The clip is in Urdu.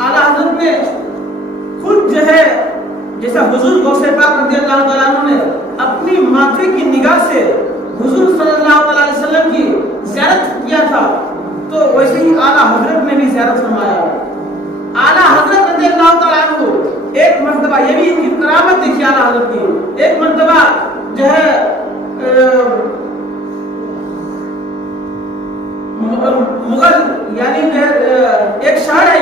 اعلیٰ حضرت نے خود جو ہے جیسا حضور غوث پاک رضی اللہ تعالیٰ عنہ نے اپنی ماتھے کی نگاہ سے حضور صلی اللہ علیہ وسلم کی زیارت کیا تھا، تو ویسے ہی اعلیٰ حضرت نے بھی زیارت فرمایا۔ اعلیٰ حضرت رضی اللہ تعالیٰ عنہ ایک مرتبہ، یہ بھی ان کی کرامت دیکھی اعلیٰ حضرت کی، ایک مرتبہ جو ہے مغل یعنی ایک شہر ہے